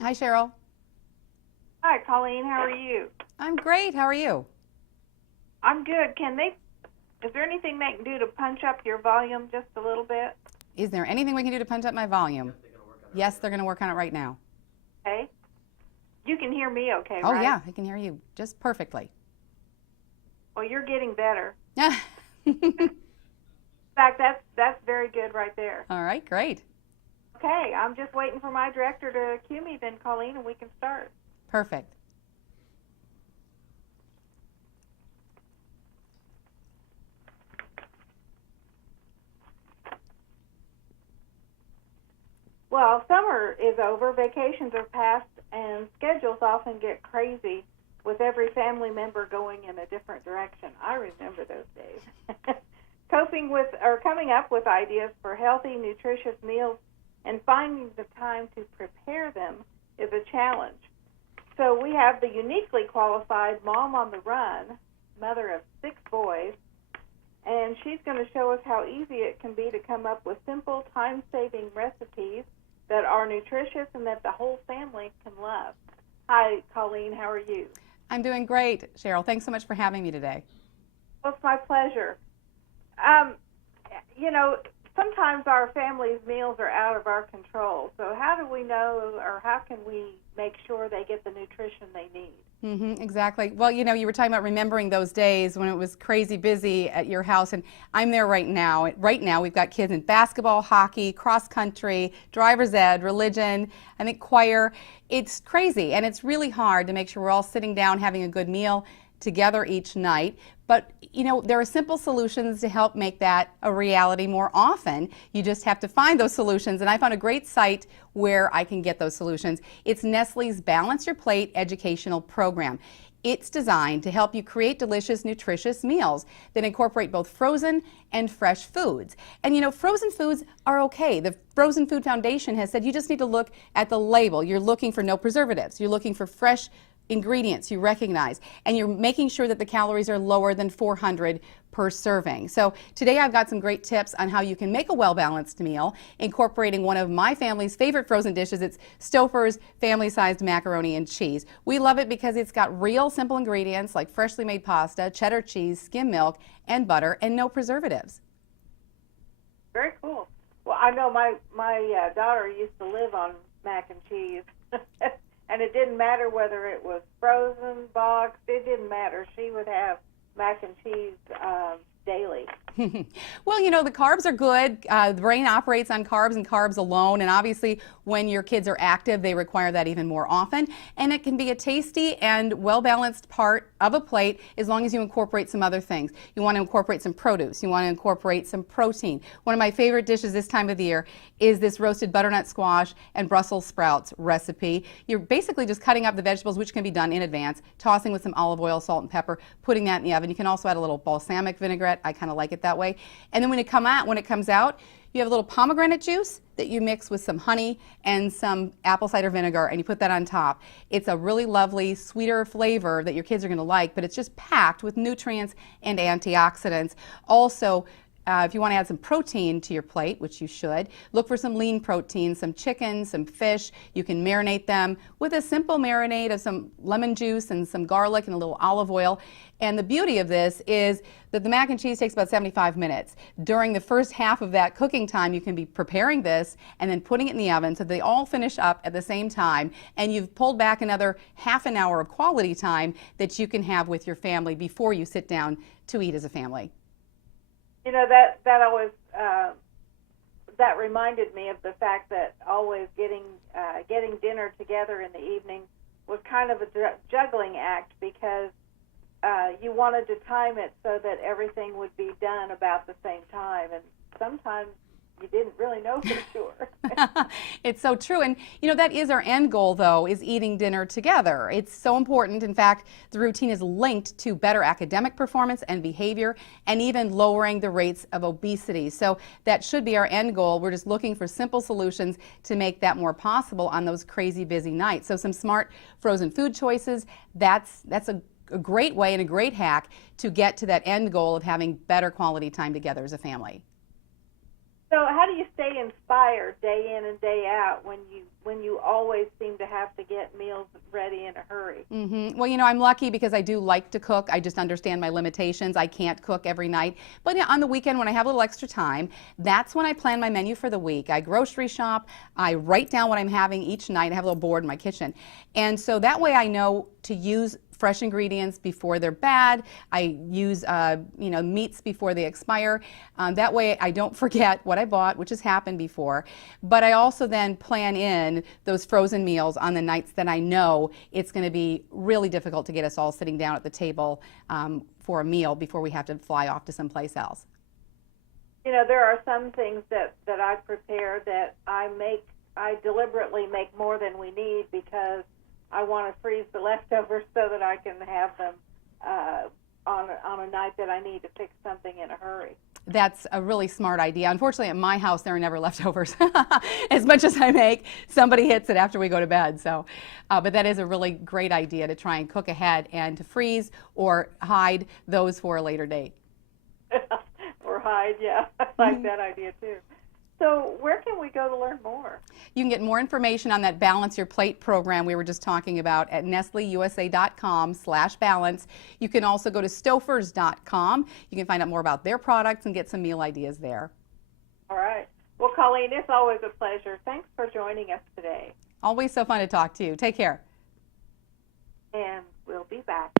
Hi, Cheryl. Hi, Colleen. How are you? I'm great. How are you? I'm good. Is there anything they can do to punch up your volume just a little bit? Is there anything we can do to punch up my volume? Yes, they're going to work on it right now. Okay. You can hear me okay, Oh, right? yeah, I can hear you just perfectly. Well, you're getting better. All In fact, that's very good right there. right, great. Okay, I'm just waiting for my director to cue me then, Colleen, and we can start. Perfect. Well, summer is over, vacations are past, and schedules often get crazy with every family member going in a different direction. I remember those days. Coping with or coming up with ideas for healthy, nutritious meals and finding the time to prepare them is a challenge. So we have the uniquely qualified mom on the run, mother of 6 boys, and she's going to show us how easy it can be to come up with simple, time-saving recipes that are nutritious and that the whole family can love. Hi, Colleen. How are you? I'm doing great, Cheryl. Thanks so much for having me today. Well, it's my pleasure. Um, you know, sometimes our family's meals are out of our control. So how do we know, or how can we make sure they get the nutrition they need? Exactly. Well, you were talking about remembering those days when it was crazy busy at your house, and I'm there right now. Right now, we've got kids in basketball, hockey, cross country, driver's ed, religion, I think choir. It's crazy, and it's really hard to make sure we're all sitting down having a good meal together each night. But, there are simple solutions to help make that a reality more often. You just have to find those solutions. And I found a great site where I can get those solutions. It's Nestle's Balance Your Plate educational program. It's designed to help you create delicious, nutritious meals that incorporate both frozen and fresh foods. And frozen foods are okay. The Frozen Food Foundation has said you just need to look at the label. You're looking for no preservatives. You're looking for fresh ingredients you recognize, and you're making sure that the calories are lower than 400 per serving. So today I've got some great tips on how you can make a well-balanced meal, incorporating one of my family's favorite frozen dishes. It's Stouffer's family-sized macaroni and cheese. We love it because it's got real simple ingredients like freshly made pasta, cheddar cheese, skim milk, and butter, and no preservatives. Very cool. Well, I know my daughter used to live on mac and cheese. And it didn't matter whether it was frozen, boxed, it didn't matter. She would have mac and cheese daily. Well, the carbs are good. The brain operates on carbs and carbs alone. And obviously, when your kids are active, they require that even more often. And it can be a tasty and well-balanced part of a plate as long as you incorporate some other things. You want to incorporate some produce. You want to incorporate some protein. One of my favorite dishes this time of the year is this roasted butternut squash and Brussels sprouts recipe. You're basically just cutting up the vegetables, which can be done in advance, tossing with some olive oil, salt, and pepper, putting that in the oven. You can also add a little balsamic vinaigrette. I kind of like it that way. And then when it comes out, you have a little pomegranate juice that you mix with some honey and some apple cider vinegar, and you put that on top. It's a really lovely, sweeter flavor that your kids are going to like, but it's just packed with nutrients and antioxidants. Also, if you want to add some protein to your plate, which you should, look for some lean protein, some chicken, some fish. You can marinate them with a simple marinade of some lemon juice and some garlic and a little olive oil. And the beauty of this is that the mac and cheese takes about 75 minutes. During the first half of that cooking time, you can be preparing this and then putting it in the oven so they all finish up at the same time. And you've pulled back another half an hour of quality time that you can have with your family before you sit down to eat as a family. You know, that always that reminded me of the fact that always getting dinner together in the evening was kind of a juggling act because you wanted to time it so that everything would be done about the same time, and sometimes you didn't really know for sure. It's so true. And that is our end goal, though, is eating dinner together. It's so important. In fact, the routine is linked to better academic performance and behavior and even lowering the rates of obesity. So that should be our end goal. We're just looking for simple solutions to make that more possible on those crazy busy nights. So some smart frozen food choices, that's a great way and a great hack to get to that end goal of having better quality time together as a family. So how do you stay inspired day in and day out when you always seem to have to get meals ready in a hurry? Well, you know, I'm lucky because I do like to cook. I just understand my limitations. I can't cook every night. But yeah, on the weekend when I have a little extra time, that's when I plan my menu for the week. I grocery shop. I write down what I'm having each night. I have a little board in my kitchen. And so that way I know to use fresh ingredients before they're bad. I use you know, meats before they expire. That way I don't forget what I bought, which has happened before. But I also then plan in those frozen meals on the nights that I know it's going to be really difficult to get us all sitting down at the table for a meal before we have to fly off to someplace else. You know, there are some things that I prepare that I deliberately make more than we need because I want to freeze the leftovers so that I can have them on a night that I need to fix something in a hurry. That's a really smart idea. Unfortunately, at my house, there are never leftovers. As much as I make, somebody hits it after we go to bed. So, but that is a really great idea to try and cook ahead and to freeze or hide those for a later date. Or hide, yeah. I like that idea too. So where can we go to learn more? You can get more information on that Balance Your Plate program we were just talking about at nestleusa.com/balance. You can also go to stofers.com. You can find out more about their products and get some meal ideas there. All right. Well, Colleen, it's always a pleasure. Thanks for joining us today. Always so fun to talk to you. Take care. And we'll be back.